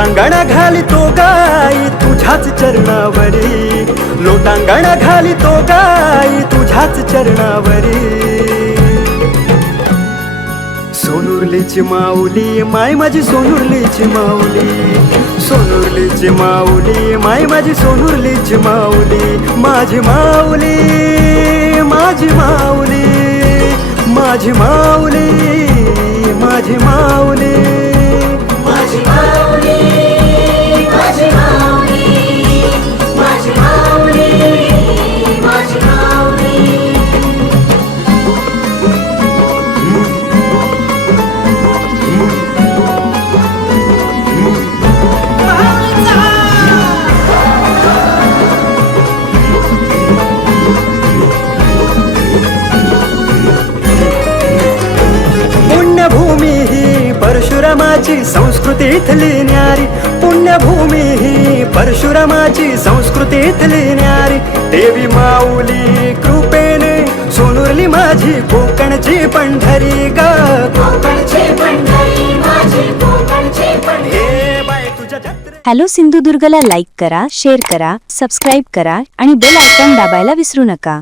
लोटांगण घालितो गाई तुझ्याच चरणावरी, लोटांगण घालितो गाई तुझ्याच चरणावरी। सोनुर्लीची माऊली माय माझी सोनुर्लीची माऊली, सोनुर्लीची माऊली माय माझी सोनुर्लीची माऊली। माझी माऊली माझी माऊली माझी माऊली माझी माऊली माझी माऊली माझी माऊली माझी माऊली माझी माऊली। पुण्यभूमी ही परशुरामाची संस्कृतीतली न्यारी, पुण्यभूमी ही परशुरामाची संस्कृतीतली न्यारी। देवी माऊली कृपेने सोनुर्ली माझी कोकणची पंढरी ग, कोकणची पंढरी माझी कोकणची पंढरी। हे बाय तुझ्या जत्रे। हॅलो सिंधुदुर्गला लाईक करा, शेअर करा, सबस्क्राईब करा आणि बेल आयकॉन दाबायला विसरू नका।